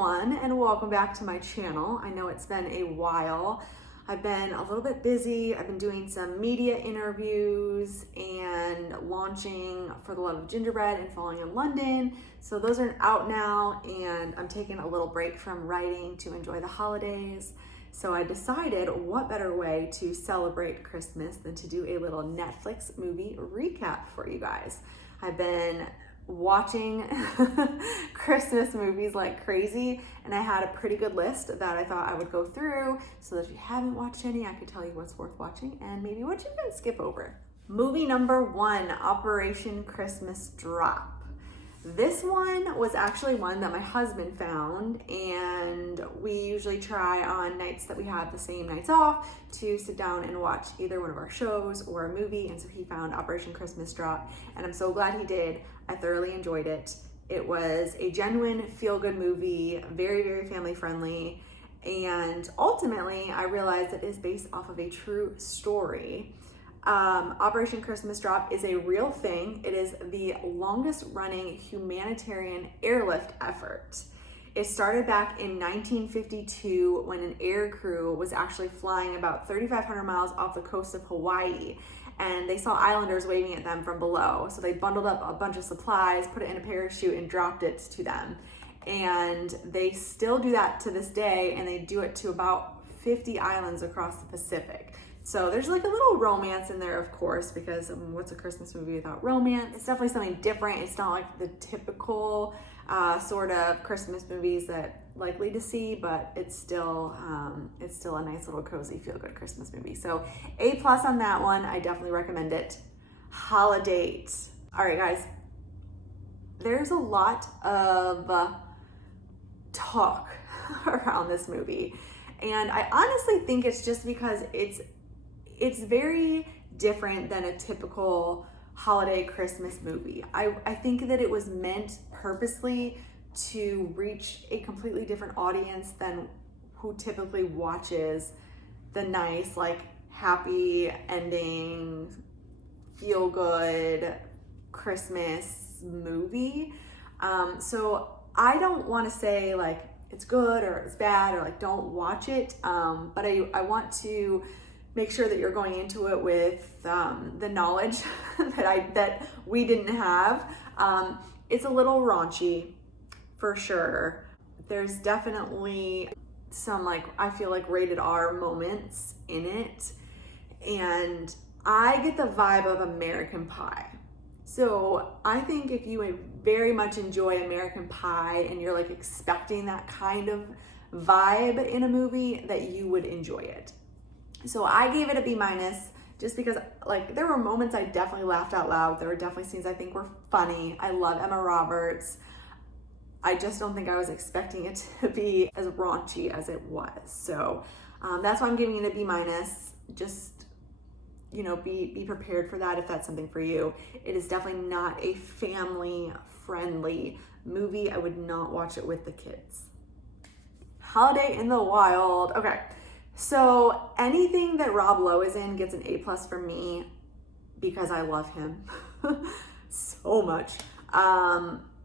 everyone, and welcome back to my channel. I know it's been a while. I've been a little bit busy. I've been doing some media interviews and launching For the Love of Gingerbread and Falling in London. So those are out now, and I'm taking a little break from writing to enjoy the holidays. So I decided what better way to celebrate Christmas than to do a little Netflix movie recap for you guys. I've been watching Christmas movies like crazy, and I had a pretty good list that I thought I would go through so that if you haven't watched any, I could tell you what's worth watching and maybe what you can skip over. Movie number 1, Operation Christmas Drop. This one was actually one that my husband found, and we usually try on nights that we have the same nights off to sit down and watch either one of our shows or a movie, and so he found Operation Christmas Drop, and I'm so glad he did. I thoroughly enjoyed it. It was a genuine feel-good movie, very, very family-friendly, and ultimately I realized that it is based off of a true story. Operation Christmas Drop is a real thing. It is the longest running humanitarian airlift effort. It started back in 1952 when an air crew was actually flying about 3,500 miles off the coast of Hawaii, and they saw islanders waving at them from below. So they bundled up a bunch of supplies, put it in a parachute, and dropped it to them. And they still do that to this day, and they do it to about 50 islands across the Pacific. So there's like a little romance in there, of course, because what's a Christmas movie without romance? It's definitely something different. It's not like the typical sort of Christmas movies that likely to see, but it's still a nice little cozy feel-good Christmas movie. So A+ on that one. I definitely recommend it. Holidate. All right, guys. There's a lot of talk around this movie, and I honestly think it's just because it's very different than a typical holiday Christmas movie. I think that it was meant purposely to reach a completely different audience than who typically watches the nice, like, happy ending, feel good Christmas movie. So I don't want to say like it's good or it's bad or like don't watch it, but I want to make sure that you're going into it with the knowledge that we didn't have. It's a little raunchy for sure. There's definitely some, like, I feel like rated R moments in it, and I get the vibe of American Pie. So I think if you very much enjoy American Pie and you're like expecting that kind of vibe in a movie, that you would enjoy it. So I gave it a B- just because, like, there were moments I definitely laughed out loud. There were definitely scenes I think were funny. I love Emma Roberts. I just don't think I was expecting it to be as raunchy as it was. So that's why I'm giving it a B-. Just, you know, be prepared for that if that's something for you. It is definitely not a family-friendly movie. I would not watch it with the kids. Holiday in the Wild. Okay. So anything that Rob Lowe is in gets an A+ for me because I love him so much.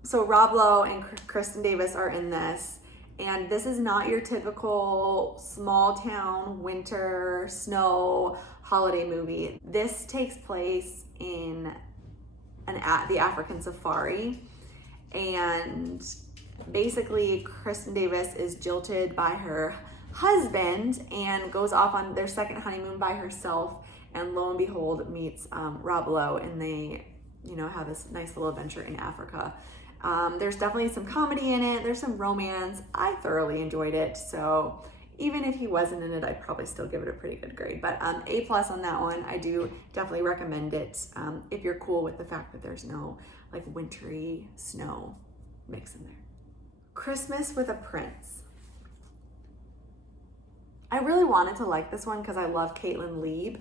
So Rob Lowe and Kristen Davis are in this, and this is not your typical small town winter snow holiday movie. This takes place in the African safari, and basically Kristen Davis is jilted by her husband and goes off on their second honeymoon by herself, and lo and behold meets Rob Lowe, and they, you know, have this nice little adventure in Africa. There's definitely some comedy in it. There's some romance. I thoroughly enjoyed it. So even if he wasn't in it, I'd probably still give it a pretty good grade. But A+ on that one. I do definitely recommend it if you're cool with the fact that there's no like wintry snow mix in there. Christmas with a Prince. I really wanted to like this one because I love Caitlin Lieb.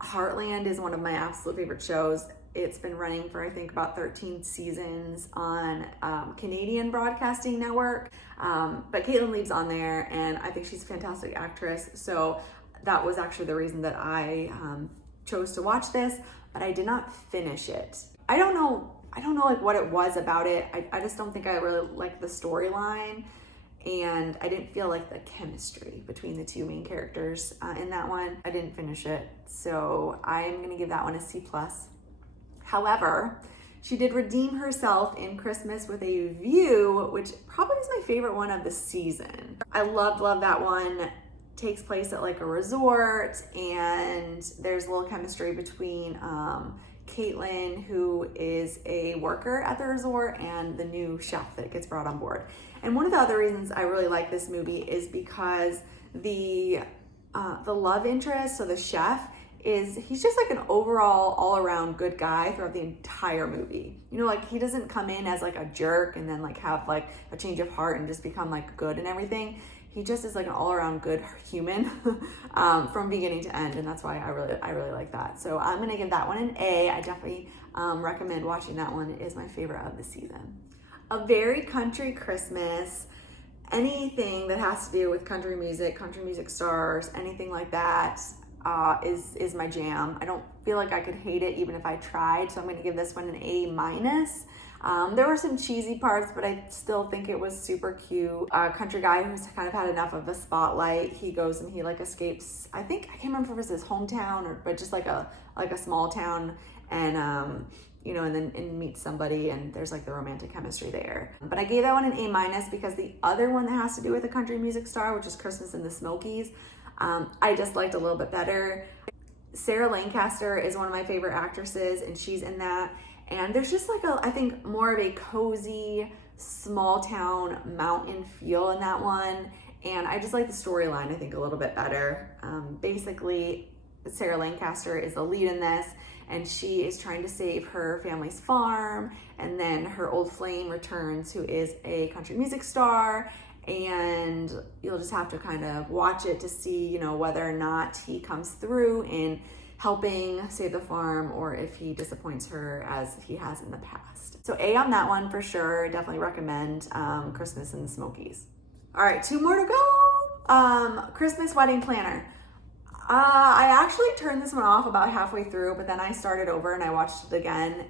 Heartland is one of my absolute favorite shows. It's been running for, I think, about 13 seasons on Canadian Broadcasting Network. But Caitlin Lieb's on there, and I think she's a fantastic actress. So that was actually the reason that I chose to watch this, but I did not finish it. I don't know I don't know like what it was about it. I just don't think I really liked the storyline, and I didn't feel like the chemistry between the two main characters in that one. I didn't finish it, so I'm gonna give that one a C+. However, she did redeem herself in Christmas with a View, which probably is my favorite one of the season. I love that one. Takes place at like a resort, and there's a little chemistry between Caitlin, who is a worker at the resort, and the new chef that gets brought on board. And one of the other reasons I really like this movie is because the love interest, so the chef, he's just like an overall all-around good guy throughout the entire movie. You know, like he doesn't come in as like a jerk and then like have like a change of heart and just become like good and everything. He just is like an all-around good human from beginning to end, and that's why I really like that. So I'm gonna give that one an A. I definitely recommend watching that one. It is my favorite of the season. A Very Country Christmas. Anything that has to do with country music stars, anything like that is my jam. I don't feel like I could hate it even if I tried, so I'm gonna give this one an A-. There were some cheesy parts, but I still think it was super cute. Country guy who's kind of had enough of a spotlight. He goes and he like escapes. I can't remember if it was his hometown but just like a small town, and you know, and meets somebody, and there's like the romantic chemistry there. But I gave that one an A- because the other one that has to do with a country music star, which is Christmas in the Smokies, I just liked a little bit better. Sarah Lancaster is one of my favorite actresses, and she's in that. And there's just like I think more of a cozy, small town mountain feel in that one. And I just like the storyline, I think, a little bit better. Basically, Sarah Lancaster is the lead in this, and she is trying to save her family's farm. And then her old flame returns, who is a country music star. And you'll just have to kind of watch it to see, you know, whether or not he comes through in helping save the farm, or if he disappoints her as he has in the past. So A on that one for sure. Definitely recommend Christmas in the Smokies. All right, 2 more to go. Christmas Wedding Planner. I actually turned this one off about halfway through, but then I started over and I watched it again.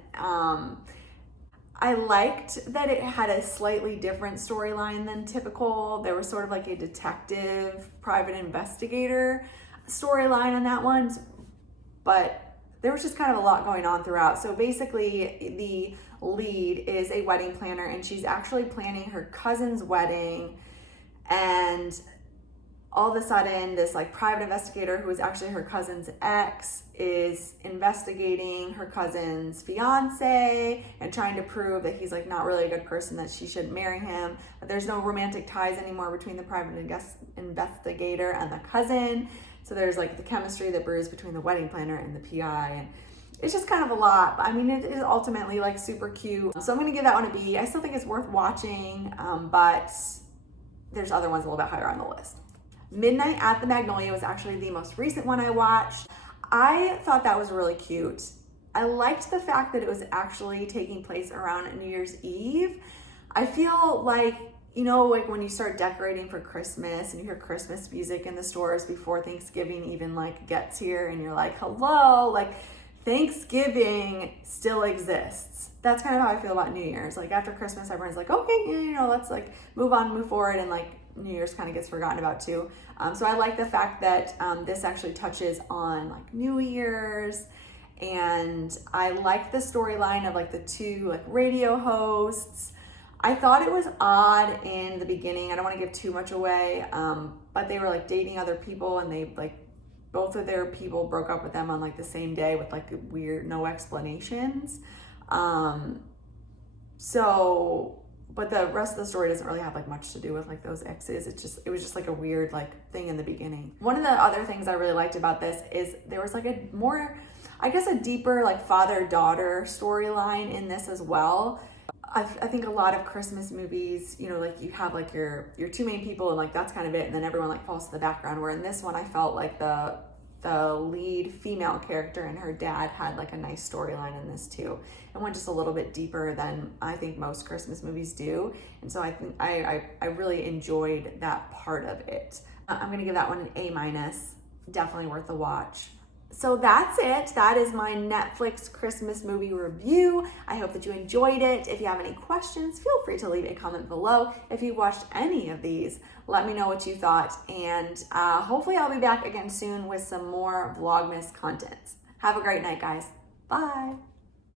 I liked that it had a slightly different storyline than typical. There was sort of like a detective, private investigator storyline on that one, but there was just kind of a lot going on throughout. So basically the lead is a wedding planner, and she's actually planning her cousin's wedding, and all of a sudden this like private investigator, who is actually her cousin's ex, is investigating her cousin's fiance and trying to prove that he's like not really a good person, that she shouldn't marry him. But there's no romantic ties anymore between the private investigator and the cousin. So there's like the chemistry that brews between the wedding planner and the PI, and it's just kind of a lot. I mean, it is ultimately like super cute. So I'm gonna give that one a B. I still think it's worth watching, but there's other ones a little bit higher on the list. Midnight at the Magnolia was actually the most recent one I watched. I thought that was really cute. I liked the fact that it was actually taking place around New Year's Eve. I feel like, you know, like when you start decorating for Christmas and you hear Christmas music in the stores before Thanksgiving even like gets here, and you're like, hello, like Thanksgiving still exists. That's kind of how I feel about New Year's. Like after Christmas, everyone's like, okay, you know, let's like move on, move forward, and like New Year's kind of gets forgotten about too. So I like the fact that this actually touches on like New Year's, and I like the storyline of like the 2 like radio hosts. I thought it was odd in the beginning. I don't want to give too much away, but they were like dating other people, and they like both of their people broke up with them on like the same day with like weird no explanations. But the rest of the story doesn't really have like much to do with like those exes. It was just like a weird like thing in the beginning. One of the other things I really liked about this is there was like a more, I guess, a deeper like father-daughter storyline in this as well. I think a lot of Christmas movies, you know, like you have like your 2 main people, and like that's kind of it, and then everyone like falls to the background. Where in this one, I felt like the lead female character and her dad had like a nice storyline in this too, and went just a little bit deeper than I think most Christmas movies do. And so I think I really enjoyed that part of it. I'm gonna give that one an A-. Definitely worth a watch. So that's it. That is my Netflix Christmas movie review. I hope that you enjoyed it. If you have any questions, feel free to leave a comment below. If you watched any of these, let me know what you thought. And hopefully I'll be back again soon with some more Vlogmas content. Have a great night, guys. Bye.